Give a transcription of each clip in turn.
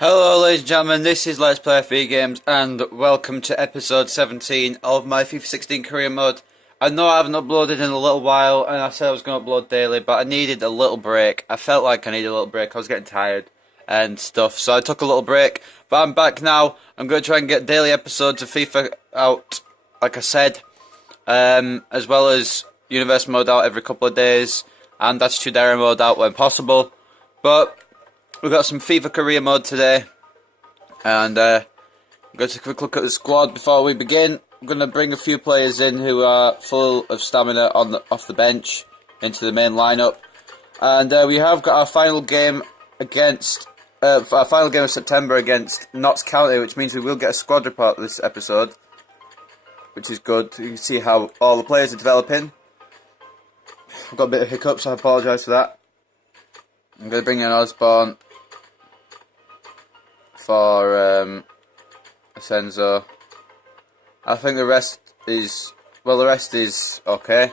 Hello ladies and gentlemen, this is Let's Play FE Games and welcome to episode 17 of my FIFA 16 career mode. I know I haven't uploaded in a little while and I said I was going to upload daily, but I needed a little break. I felt like I needed a little break. I was getting tired and stuff, so I took a little break. But I'm back now. I'm going to try and get daily episodes of FIFA out, like I said, as well as Universe mode out every couple of days and Attitude Era mode out when possible. But we've got some FIFA career mode today, and I'm going to take a quick look at the squad before we begin. I'm going to bring a few players in who are full of stamina off the bench into the main lineup, and we have got our final game against our final game of September against Notts County, which means we will get a squad report this episode, which is good. You can see how all the players are developing. I've got a bit of hiccups, so I apologise for that. I'm going to bring in Osborne for Asenzo. I think the rest is okay.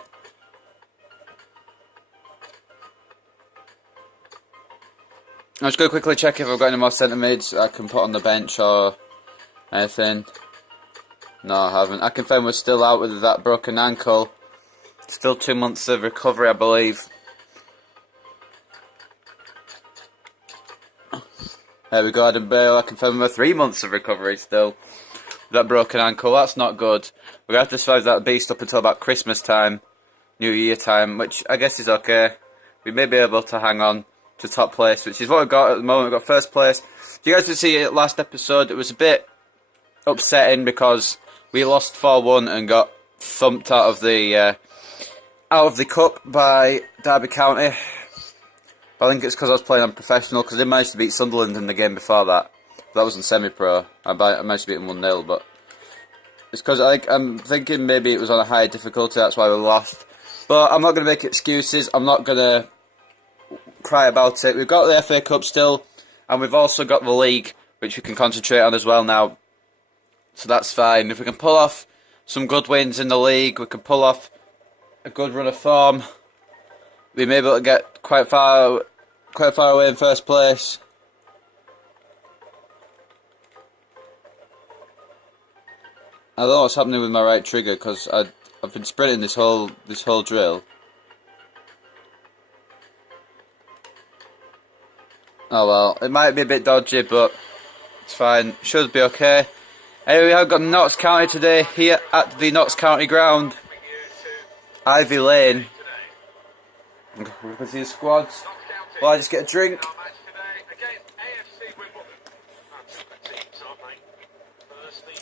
I'm just going to quickly check if I've got any more centre mids I can put on the bench or anything. No, I haven't. I confirm we're still out with that broken ankle. Still 2 months of recovery, I believe. There we go, Adam Bale. I confirm we're 3 months of recovery still. That broken ankle, that's not good. We're going to have to survive that beast up until about Christmas time, New Year time, which I guess is okay. We may be able to hang on to top place, which is what we've got at the moment. We've got first place. You guys would see it last episode, it was a bit upsetting because we lost 4-1 and got thumped out of the cup by Derby County. I think it's because I was playing on professional, because I didn't manage to beat Sunderland in the game before that. That was in semi-pro. I managed to beat them 1-0, but it's because I'm thinking maybe it was on a higher difficulty, that's why we lost. But I'm not going to make excuses, I'm not going to cry about it. We've got the FA Cup still, and we've also got the league, which we can concentrate on as well now. So that's fine. If we can pull off some good wins in the league, we can pull off a good run of form, we may be able to get quite far away in first place. I don't know what's happening with my right trigger because I've been sprinting this whole drill. Oh well, it might be a bit dodgy, but it's fine. Should be okay. Anyway, we have got Notts County today here at the Notts County ground, Ivy Lane. We can see the squads. Well, I just get a drink.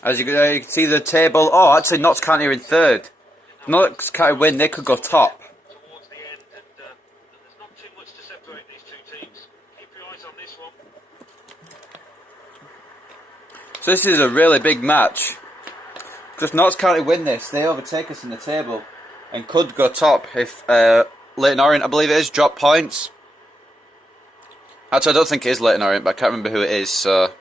As you can see the table. Oh, actually, Notts County are in third. Notts County win, they could go top. So this is a really big match. Because if Notts County win this, they overtake us in the table and could go top if Leyton Orient, I believe it is, drop points. Actually, I don't think it is Leyton Orient, but I can't remember who it is, so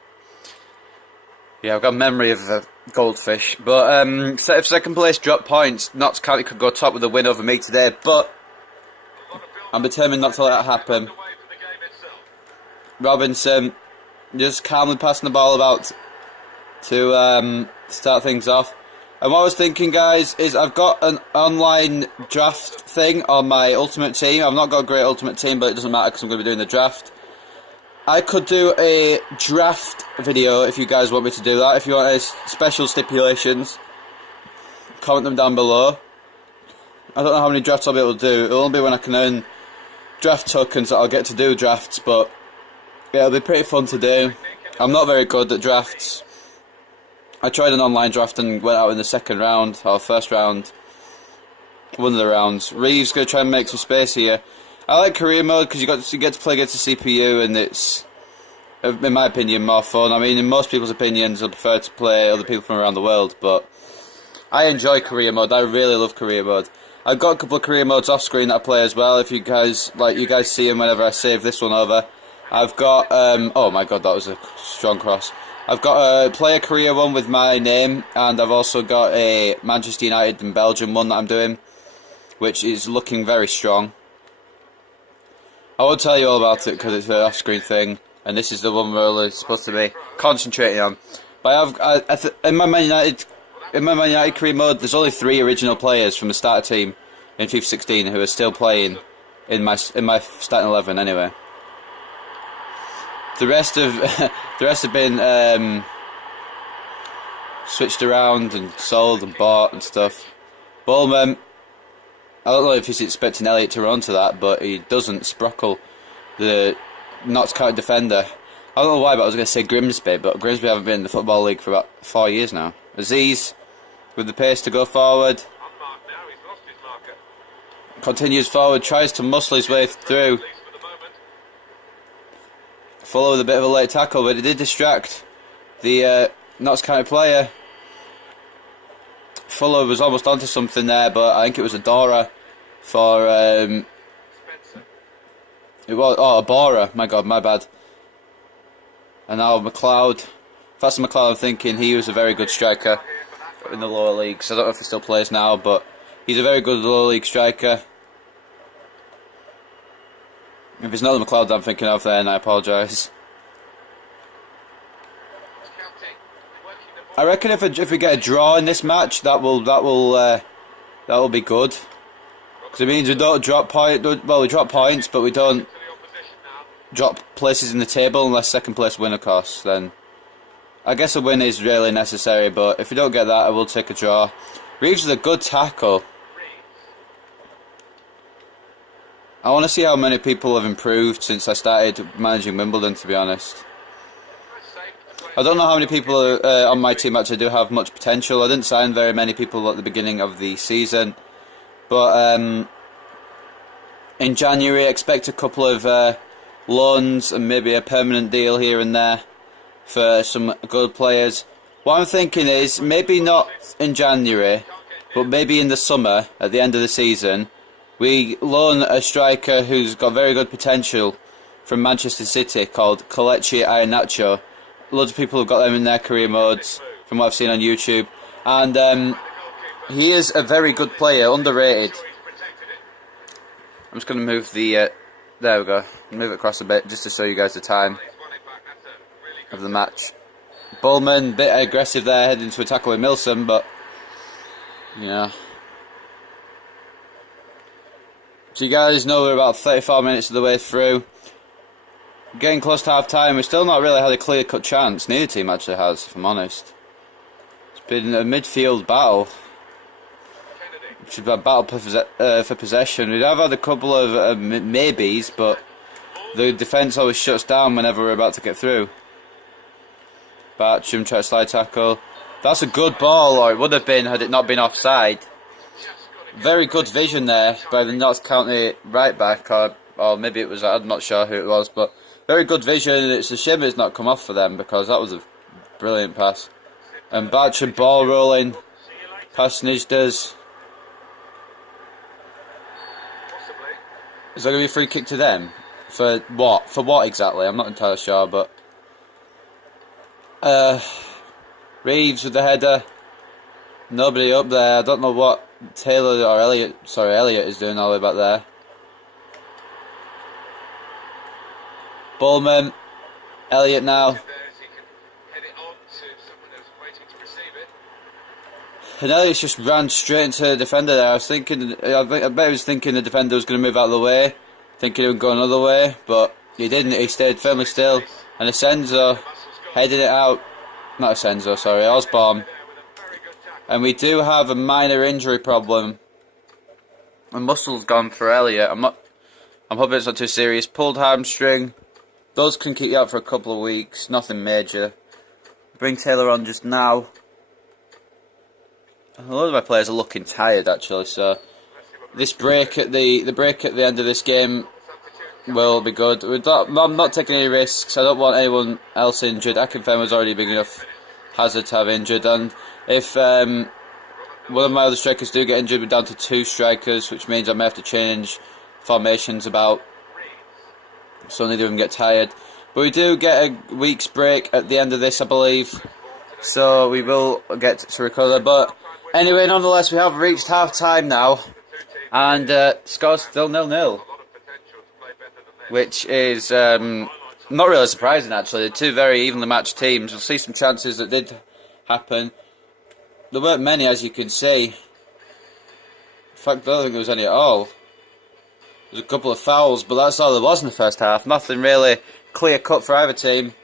yeah, I've got a memory of a goldfish. But so if second place drop points, Notts County could go top with a win over me today, but I'm determined not to let that happen. Robinson just calmly passing the ball about to start things off. And what I was thinking, guys, is I've got an online draft thing on my Ultimate Team. I've not got a great Ultimate Team, but it doesn't matter because I'm going to be doing the draft. I could do a draft video if you guys want me to do that. If you want any special stipulations, comment them down below. I don't know how many drafts I'll be able to do. It'll only be when I can earn draft tokens that I'll get to do drafts, but yeah, it'll be pretty fun to do. I'm not very good at drafts. I tried an online draft and went out in the second round, or first round, one of the rounds. Reeves going to try and make some space here. I like career mode because you get to play against the CPU and it's, in my opinion, more fun. I mean, in most people's opinions, I prefer to play other people from around the world, but I enjoy career mode. I really love career mode. I've got a couple of career modes off screen that I play as well. If you guys see them whenever I save this one over. I've got oh my god, that was a strong cross. I've got a player career one with my name, and I've also got a Manchester United and Belgium one that I'm doing, which is looking very strong. I won't tell you all about it because it's an off-screen thing. and this is the one we're really supposed to be concentrating on. But in my Man United career mode, there's only 3 original players from the starter team in FIFA 16 who are still playing in my starting 11 anyway. The rest have been switched around and sold and bought and stuff. Bowman, I don't know if he's expecting Elliott to run to that, but he doesn't. Sprockle, the Notts County defender. I don't know why, but I was going to say Grimsby, but Grimsby haven't been in the Football League for about 4 years now. Aziz, with the pace to go forward. Continues forward, tries to muscle his way through. Fuller with a bit of a late tackle, but it did distract the Notts County player. Fuller was almost onto something there, but I think it was Adora for... it was... Oh, Abora. My God, my bad. And now McLeod. That's McLeod, I'm thinking he was a very good striker in the lower leagues. I don't know if he still plays now, but he's a very good lower league striker. If it's not the McLeod I'm thinking of, then I apologise. I reckon if we get a draw in this match, that will be good. Because it means we don't drop well, we drop points, but we don't drop places in the table unless second place win, of course. Then I guess a win is really necessary. But if we don't get that, I will take a draw. Reeves with a good tackle. I want to see how many people have improved since I started managing Wimbledon, to be honest. I don't know how many people on my team actually do have much potential. I didn't sign very many people at the beginning of the season. But in January, I expect a couple of loans and maybe a permanent deal here and there for some good players. What I'm thinking is, maybe not in January, but maybe in the summer, at the end of the season, we loan a striker who's got very good potential from Manchester City called Kelechi Iheanacho. Loads of people have got them in their career modes from what I've seen on YouTube. And he is a very good player, underrated. I'm just going to move the... there we go. Move it across a bit just to show you guys the time of the match. Bullman, a bit aggressive there, heading to a tackle with Milson, but... you know... So you guys know we're about 34 minutes of the way through. Getting close to half time, we've still not really had a clear-cut chance. Neither team actually has, if I'm honest. It's been a midfield battle. It's been a battle for possession. We have had a couple of maybes, but the defence always shuts down whenever we're about to get through. Bartram tries to slide tackle. That's a good ball, or it would have been had it not been offside. Very good vision there by the Notts County right back, or maybe it was, I'm not sure who it was, but very good vision. It's a shame it's not come off for them because that was a brilliant pass. And Bartram ball rolling past Nijdas. Is there going to be a free kick to them? For what? For what exactly? I'm not entirely sure, but Reeves with the header. Nobody up there. I don't know what Taylor or Elliott is doing all the way back there. Bullman, Elliott now. And Elliott's just ran straight into the defender there. I was thinking, I bet he was thinking the defender was going to move out of the way, thinking he would go another way, but he didn't. He stayed firmly still. And Asenzo headed it out. Not Asenzo, sorry, Osborne. And we do have a minor injury problem. A muscle's gone for Elliott. I'm hoping it's not too serious. Pulled hamstring. Those can keep you out for a couple of weeks. Nothing major. Bring Taylor on just now. A lot of my players are looking tired actually, so this break at the end of this game will be good. I'm not taking any risks. I don't want anyone else injured. Akinfenwa's already big enough hazard to have injured, and if one of my other strikers do get injured, we're down to 2 strikers, which means I may have to change formations about, so neither of them get tired. But we do get a week's break at the end of this, I believe, so we will get to recover. But anyway, nonetheless, we have reached half time now, and score's still 0-0, which is not not really surprising actually. They're two very evenly matched teams. We'll see some chances that did happen. There weren't many, as you can see. In fact, I don't think there was any at all. There's a couple of fouls, but that's all there was in the first half. Nothing really clear cut for either team.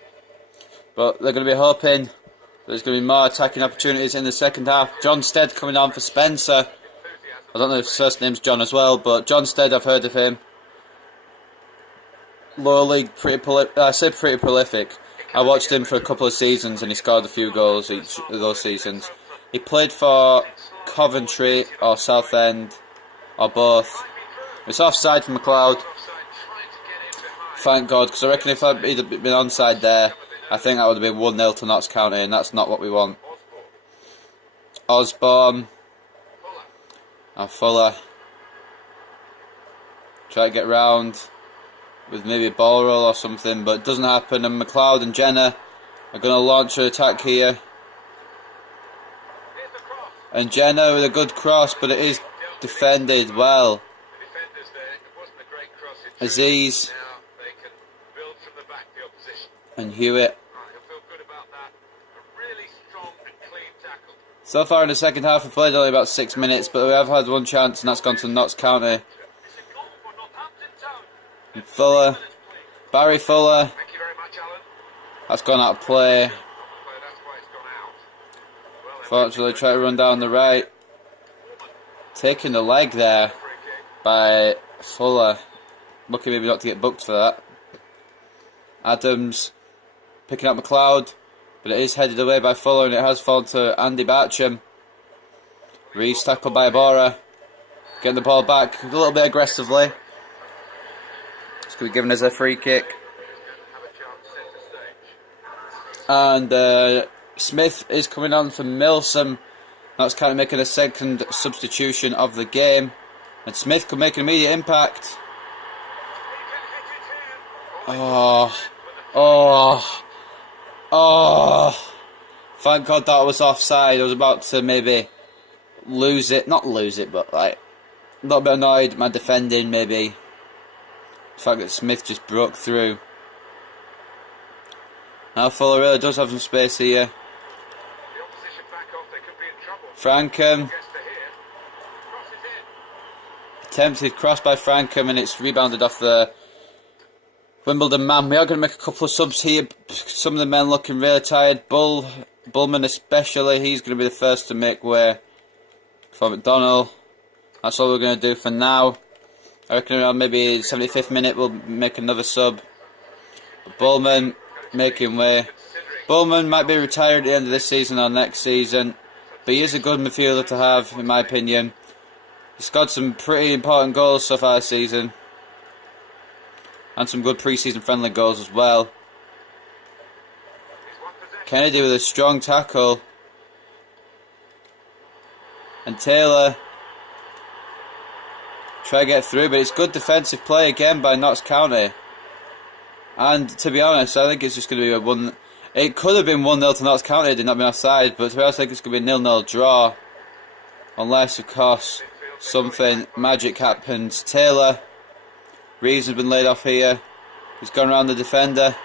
But they're going to be hoping there's going to be more attacking opportunities in the second half. John Stead coming on for Spencer. I don't know if his first name's John as well, but John Stead, I've heard of him. Lower league, I say pretty prolific. I watched him for a couple of seasons and he scored a few goals each of those seasons. He played for Coventry or Southend or both. It's offside from McLeod. Thank God, because I reckon if I'd either been onside there, I think that would have been 1-0 to Notts County, and that's not what we want. Osborne. And Fuller. Try to get round with maybe a ball roll or something, but it doesn't happen, and McLeod and Jenner are going to launch an attack here. And Jenner with a good cross, but it is defended well. Aziz and Hewitt. So far in the second half we've played only about 6 minutes, but we have had one chance and that's gone to Notts County. And Fuller, Barry Fuller, that's gone out of play. Fortunately try to run down the right. Taking the leg there by Fuller. Lucky maybe not to get booked for that. Adams picking up McLeod, but it is headed away by Fuller and it has fallen to Andy Barcham. Reese tackled by Abora. Getting the ball back a little bit aggressively. It's going to be given as a free kick. And Smith is coming on for Milsom. That's kind of making a second substitution of the game. And Smith could make an immediate impact. Thank God that was offside. I was about to maybe lose it. Not lose it, but like a little bit annoyed at my defending maybe. The fact that Smith just broke through. Now Fuller really does have some space here. Frankham. Attempted cross by Frankham and it's rebounded off the Wimbledon man. We are going to make a couple of subs here. Some of the men looking really tired. Bullman especially. He's going to be the first to make way for McDonnell. That's all we're going to do for now. I reckon around maybe 75th minute we'll make another sub. But Bullman making way. Bullman might be retired at the end of this season or next season. But he is a good midfielder to have, in my opinion. He's got some pretty important goals so far this season. And some good pre-season friendly goals as well. Kennedy with a strong tackle. And Taylor try to get through, but it's good defensive play again by Notts County. And to be honest, I think it's just going to be a 1. It could have been 1-0 to Notts County, it did not been offside, but to be honest, I think it's going to be a 0-0 draw. Unless, of course, something magic happens. Taylor. Reeves has been laid off here. He's gone around the defender.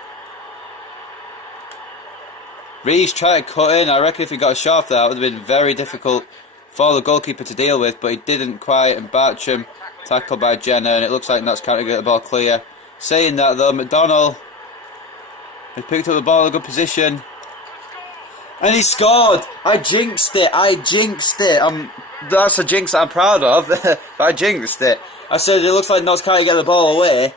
Reeves tried to cut in. I reckon if he got a shot there, that would have been very difficult for the goalkeeper to deal with, but he didn't quite. And Barcham tackled by Jenner, and it looks like Notts County get the ball clear. Saying that though, McDonnell has picked up the ball in a good position. And he scored! I jinxed it! That's a jinx that I'm proud of. But I jinxed it. I said it looks like Notts County get the ball away.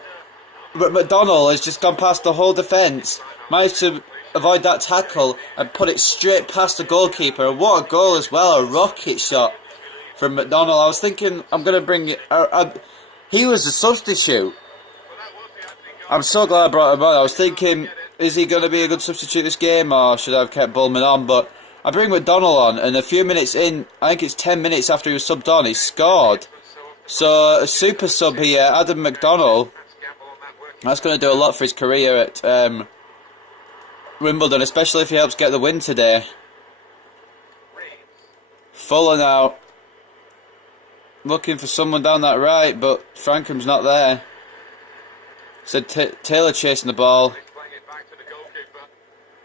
But McDonnell has just gone past the whole defence. Managed to avoid that tackle and put it straight past the goalkeeper. And what a goal as well. A rocket shot from McDonnell. I was thinking I'm going to bring it... he was a substitute. I'm so glad I brought him on. I was thinking, is he going to be a good substitute this game or should I have kept Bullman on? But I bring McDonnell on and a few minutes in, I think it's 10 minutes after he was subbed on, he scored. So a super sub here, Adam McDonnell. That's going to do a lot for his career at Wimbledon, especially if he helps get the win today. Fuller now. Looking for someone down that right, but Frankham's not there. So Taylor chasing the ball.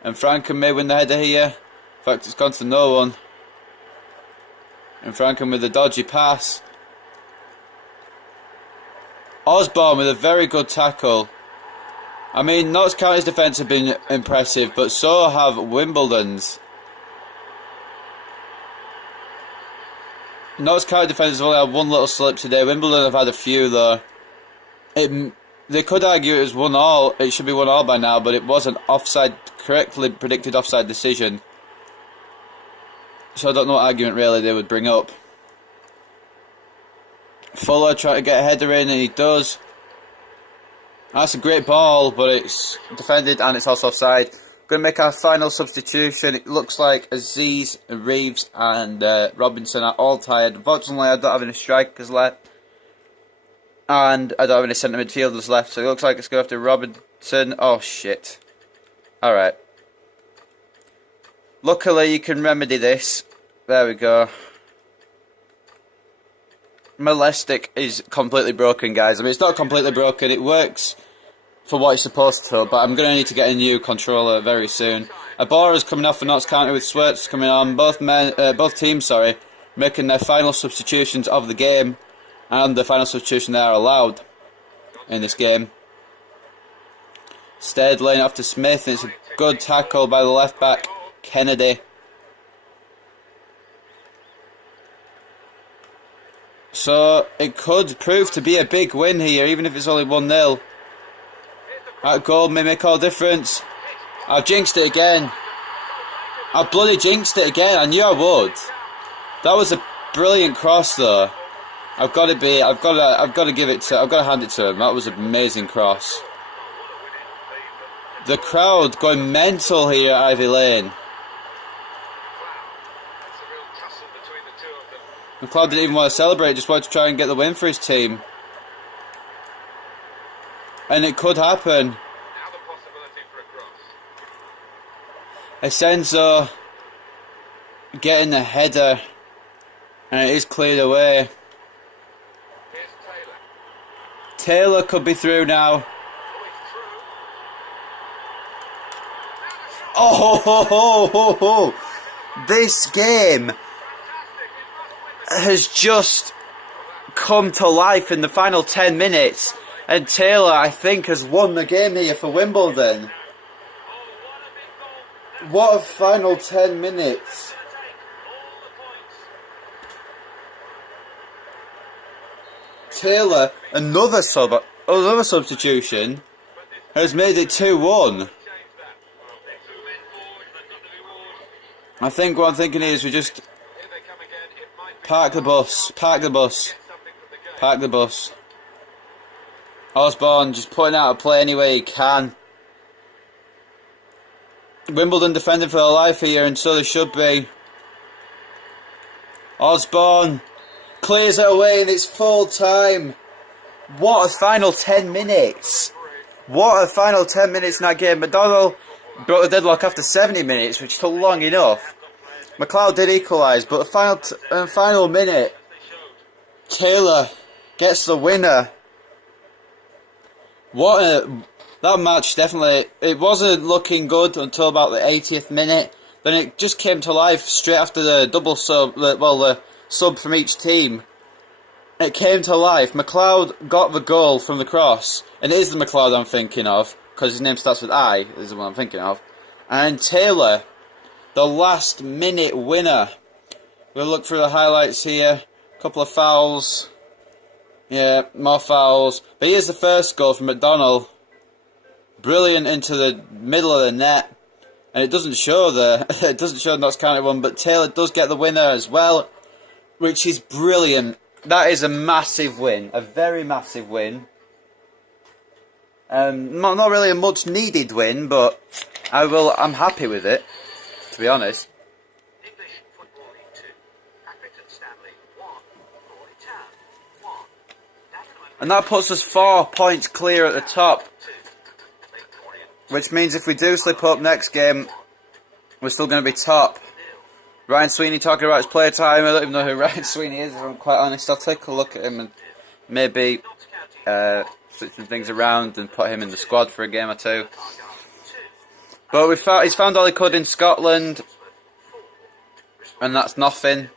And Franken may win the header here. In fact, it's gone to no one. And Franken with a dodgy pass. Osborne with a very good tackle. I mean, Notts County's defence have been impressive, but so have Wimbledon's. Notts County defenders have only had one little slip today. Wimbledon have had a few though. They could argue it was 1-1. It should be 1-1 by now, but it was an offside, correctly predicted offside decision. So I don't know what argument really they would bring up. Fuller trying to get a header in, and he does. That's a great ball, but it's defended and it's also offside. Going to make our final substitution. It looks like Aziz, Reeves and Robinson are all tired. Unfortunately, I don't have any strikers left. And I don't have any centre midfielders left. So it looks like it's going to have to Robinson. Oh, shit. Alright. Luckily, you can remedy this. There we go. My left stick is completely broken, guys. I mean, it's not completely broken. It works for what it's supposed to, but I'm going to need to get a new controller very soon. Abora's coming off for Notts County with Swerts coming on. Both teams, making their final substitutions of the game, and the final substitution they are allowed in this game. Stead laying off to Smith, and it's a good tackle by the left back, Kennedy. So it could prove to be a big win here, even if it's only 1-0. That goal may make all difference. I've jinxed it again. I bloody jinxed it again. I knew I would. That was a brilliant cross, though. I've got to hand it to him. That was an amazing cross. The crowd going mental here at Ivy Lane. McLeod didn't even want to celebrate, just wanted to try and get the win for his team. And it could happen. Asenzo getting the header, and it is cleared away. Taylor could be through now. Oh, ho, ho, ho, ho. This game has just come to life in the final 10 minutes, and Taylor, I think, has won the game here for Wimbledon. What a final 10 minutes. Taylor, another substitution, has made it 2-1. I think what I'm thinking is we just park the bus. Osborne just putting out a play any way he can. Wimbledon defending for their life here, and so they should be. Osborne clears it away, and it's full time. What a final 10 minutes. What a final 10 minutes in that game. McDonnell broke the deadlock after 70 minutes, which took long enough. McLeod did equalise, but the final minute, Taylor gets the winner. That match definitely, it wasn't looking good until about the 80th minute. Then it just came to life straight after the double sub, the sub from each team. It came to life. McLeod got the goal from the cross, and it is the McLeod I'm thinking of, because his name starts with I, is the one I'm thinking of. And Taylor, the last minute winner. We'll look through the highlights here. A couple of fouls. Yeah, more fouls. But here's the first goal from McDonnell. Brilliant into the middle of the net. And it doesn't show it doesn't show Notts County one, but Taylor does get the winner as well, which is brilliant. That is a massive win. A very massive win. Not really a much needed win, but I'm happy with it, to be honest. And that puts us 4 points clear at the top. Which means if we do slip up next game, we're still going to be top. Ryan Sweeney talking about his play time. I don't even know who Ryan Sweeney is, if I'm quite honest. I'll take a look at him and maybe switch some things around and put him in the squad for a game or two. But he's found all he could in Scotland, and that's nothing.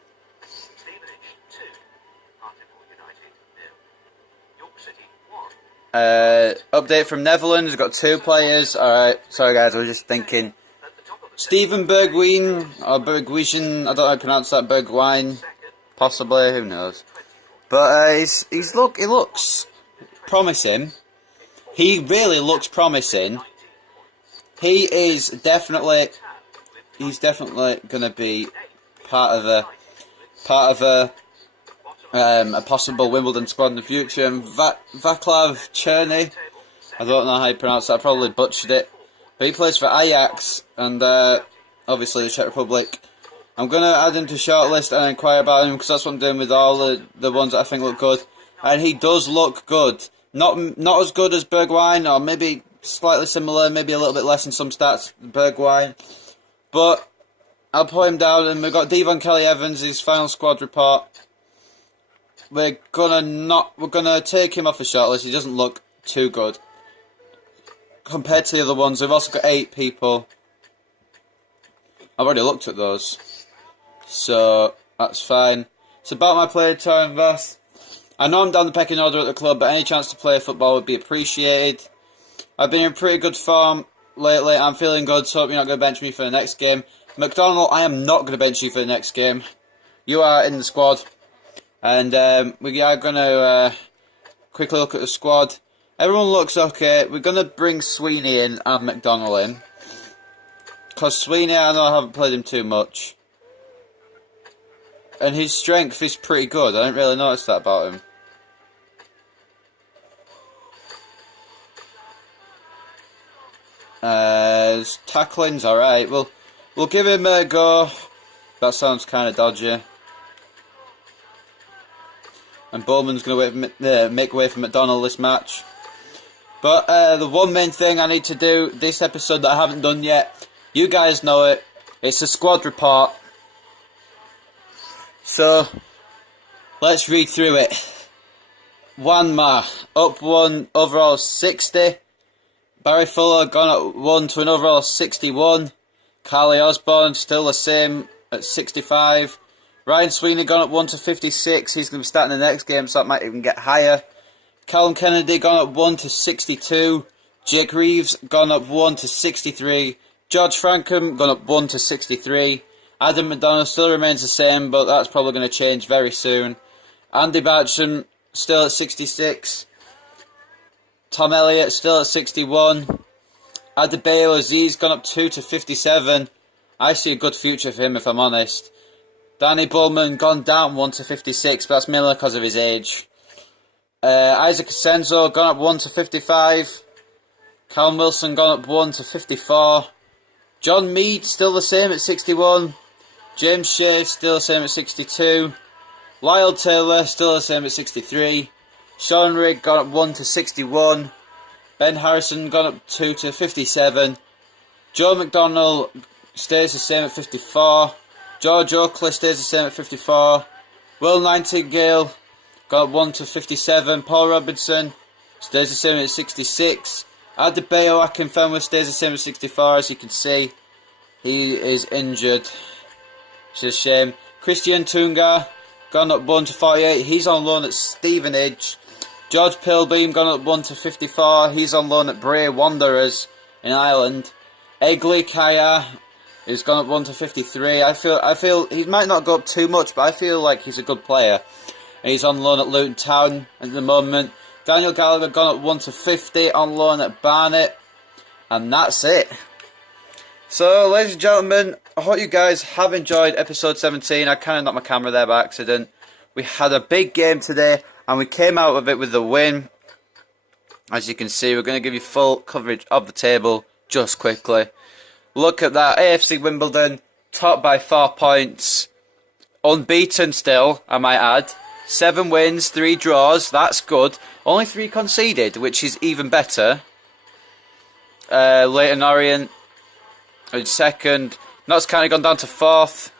Update from Netherlands, we've got 2 players. Alright, sorry guys, I was just thinking. Steven Bergwijn, or Bergwijn, I don't know how to pronounce that, Bergwijn, possibly, who knows. But he looks promising. He really looks promising. He's definitely going to be part of a possible Wimbledon squad in the future. And Vaclav Černý, I don't know how you pronounce that, I probably butchered it, but he plays for Ajax and obviously the Czech Republic. I'm going to add him to shortlist and inquire about him, because that's what I'm doing with all the ones that I think look good. And he does look good. Not as good as Bergwijn, or maybe slightly similar, maybe a little bit less in some stats than Bergwijn. But I'll put him down, and we've got Devon Kelly-Evans, his final squad report. We're gonna take him off the shortlist. He doesn't look too good compared to the other ones. We've also got 8 people. I've already looked at those, so that's fine. It's about my player turn, Voss. I know I'm down the pecking order at the club, but any chance to play football would be appreciated. I've been in pretty good form lately. I'm feeling good, so hope you're not going to bench me for the next game. McDonald, I am not going to bench you for the next game. You are in the squad. And we are going to quickly look at the squad. Everyone looks okay. We're going to bring Sweeney in and McDonald in, because Sweeney, I know I haven't played him too much. And his strength is pretty good. I didn't really notice that about him. His tackling's alright. We'll give him a go. That sounds kind of dodgy. And Bowman's going to make way for McDonald this match. But the one main thing I need to do this episode that I haven't done yet, you guys know it, it's a squad report. So, let's read through it. Wanma, up 1, overall 60. Barry Fuller gone up 1 to an overall 61. Carly Osborne still the same at 65. Ryan Sweeney gone up 1 to 56. He's going to be starting the next game, so that might even get higher. Callum Kennedy gone up 1 to 62. Jake Reeves gone up 1 to 63. George Frankham gone up 1 to 63. Adam McDonald still remains the same, but that's probably going to change very soon. Andy Batcham still at 66. Tom Elliott still at 61. Adebayo Aziz gone up 2 to 57. I see a good future for him, if I'm honest. Danny Bullman gone down 1 to 56, but that's mainly because of his age. Isaac Asenzo gone up 1 to 55. Callum Wilson gone up 1 to 54. John Mead still the same at 61. James Shea still the same at 62. Lyle Taylor still the same at 63. Sean Rigg gone up 1 to 61. Ben Harrison gone up 2 to 57. Joe McDonnell stays the same at 54. George Oakley stays the same at 54. Will Nightingale got up 1 to 57. Paul Robinson stays the same at 66. Adebayo Akinfenwa stays the same at 64, as you can see. He is injured. It's a shame. Christian Tunga gone up 1 to 48. He's on loan at Stevenage. George Pilbeam gone up 1 to 54. He's on loan at Bray Wanderers in Ireland. Egli Kaya is gone up 1 to 53. I feel he might not go up too much, but I feel like he's a good player. And he's on loan at Luton Town at the moment. Daniel Gallagher gone up 1 to 50 on loan at Barnet. And that's it. So, ladies and gentlemen, I hope you guys have enjoyed episode 17. I kind of knocked my camera there by accident. We had a big game today, and we came out of it with the win. As you can see, we're going to give you full coverage of the table just quickly. Look at that, AFC Wimbledon, top by 4 points. Unbeaten still, I might add. 7 wins, 3 draws, that's good. Only 3 conceded, which is even better. Leyton Orient in second. Notts County gone down to 4th.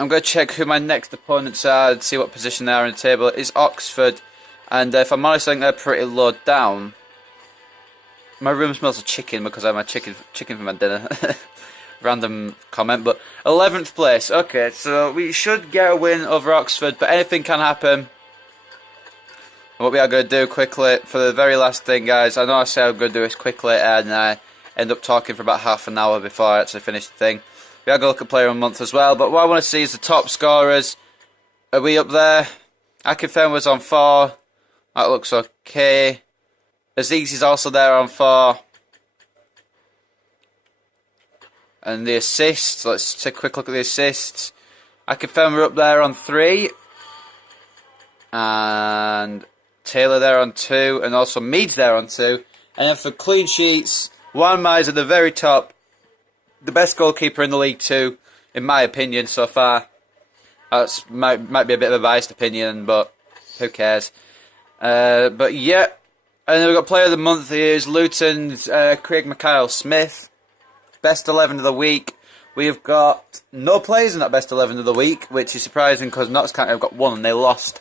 I'm going to check who my next opponents are and see what position they are in the table. It's Oxford. And if I'm honest, I think they're pretty low down. My room smells of chicken because I had my chicken for my dinner. Random comment, but 11th place. Okay, so we should get a win over Oxford, but anything can happen. What we are going to do quickly for the very last thing, guys. I know I say I'm going to do this quickly, and I end up talking for about half an hour before I actually finish the thing. We are going to look at player of the month as well, but what I want to see is the top scorers. Are we up there? Akinfenwa was on 4. That looks okay. Aziz is also there on 4. And the assists, let's take a quick look at the assists. Akinfenwa up there on 3. And Taylor there on 2. And also Meads there on 2. And then for clean sheets, Juan Mai's at the very top. The best goalkeeper in the league too, in my opinion so far. That's might be a bit of a biased opinion, but who cares? But yeah. And then we've got player of the month. Here's Luton's Craig Mikhail-Smith. Best 11 of the week. We have got no players in that best 11 of the week, which is surprising because Notts County have got 1 and they lost.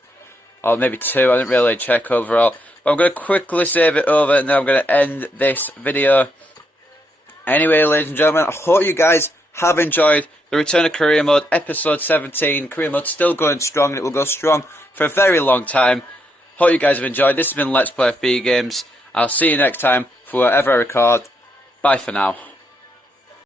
Or maybe 2, I didn't really check overall. But I'm going to quickly save it over and then I'm going to end this video. Anyway, ladies and gentlemen, I hope you guys have enjoyed the Return of Career Mode, episode 17. Career Mode still going strong and it will go strong for a very long time. Hope you guys have enjoyed. This has been Let's Play FB Games. I'll see you next time for whatever I record. Bye for now.